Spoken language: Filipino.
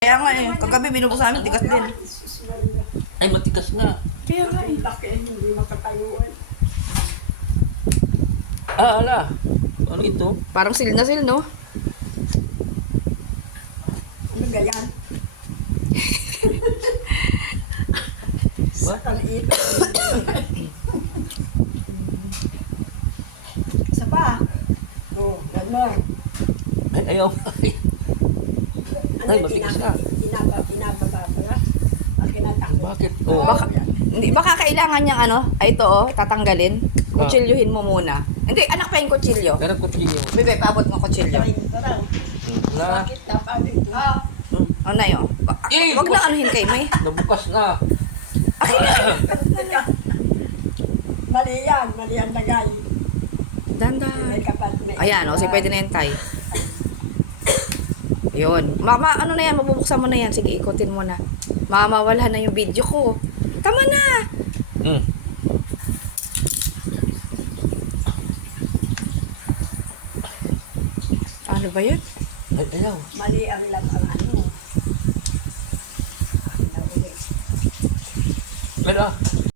Kaya nga eh, kagabi binubos namin, tigas din. Ay, matigas nga. Kaya nga eh. Laki, hindi makatayuan. Ah, ala. Ano ito? Parang sil na sil, no? Ano ganyan? Ba? Kaliit. Isa pa. Oh, gano'n. Ay, ayaw. Ay, yung matigas na. Tinapa, tinababa ko na. Bakit? Oh. Baka, hindi, baka kailangan niyang ano, ay ito oh, tatanggalin. Kutsilyuhin mo muna. Hindi, anak pa yung kutsilyo. Pero kutsilyo. Bebe, paabot mo kutsilyo. Ko raw. Na, Bakit napabig ko? Ah, Ano na yun? Ba- Eh, Wag na anuhin kay May. nabukas na. mali yan. Mali ang lagay. Dandan. May kapat. May Ayan, o, si pwede na yan, tay. Yun. Mama, ano na yan, mabubuksan mo na yan. Sige, ikutin mo na. Mamawala na yung video ko. Tama na! Hmm. Ano ba yun? Ay, ayaw. Mali ang lam ang ano. Ah,